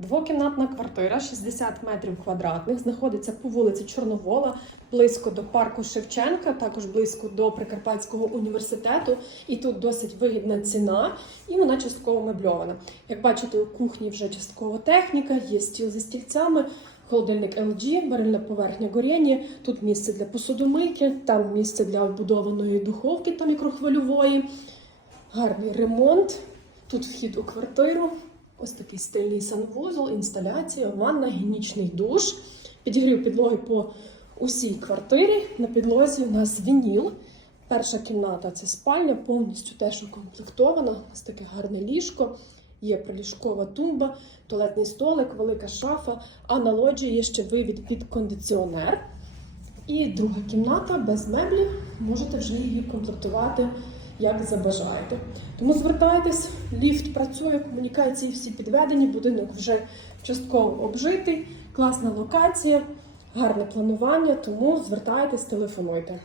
Двокімнатна квартира 60 метрів квадратних, знаходиться по вулиці Чорновола, близько до парку Шевченка, також близько до Прикарпатського університету. І тут досить вигідна ціна, і вона частково мебльована. Як бачите, у кухні вже частково техніка, є стіл зі стільцями, холодильник LG, барельна поверхня горіння, тут місце для посудомийки, там місце для вбудованої духовки та мікрохвильової. Гарний ремонт. Тут вхід у квартиру. Ось такий стильний санвузол, інсталяція, ванна, гігієнічний душ. Підігрів підлоги по усій квартирі. На підлозі у нас вініл. Перша кімната це спальня, повністю теж укомплектована. Ось таке гарне ліжко. Є приліжкова тумба, туалетний столик, велика шафа, а на лоджії є ще вивід під кондиціонер. І друга кімната без меблів. Можете вже її комплектувати як забажаєте. Тому звертайтесь, ліфт працює, комунікації всі підведені, будинок вже частково обжитий, класна локація, гарне планування. Тому звертайтесь, телефонуйте.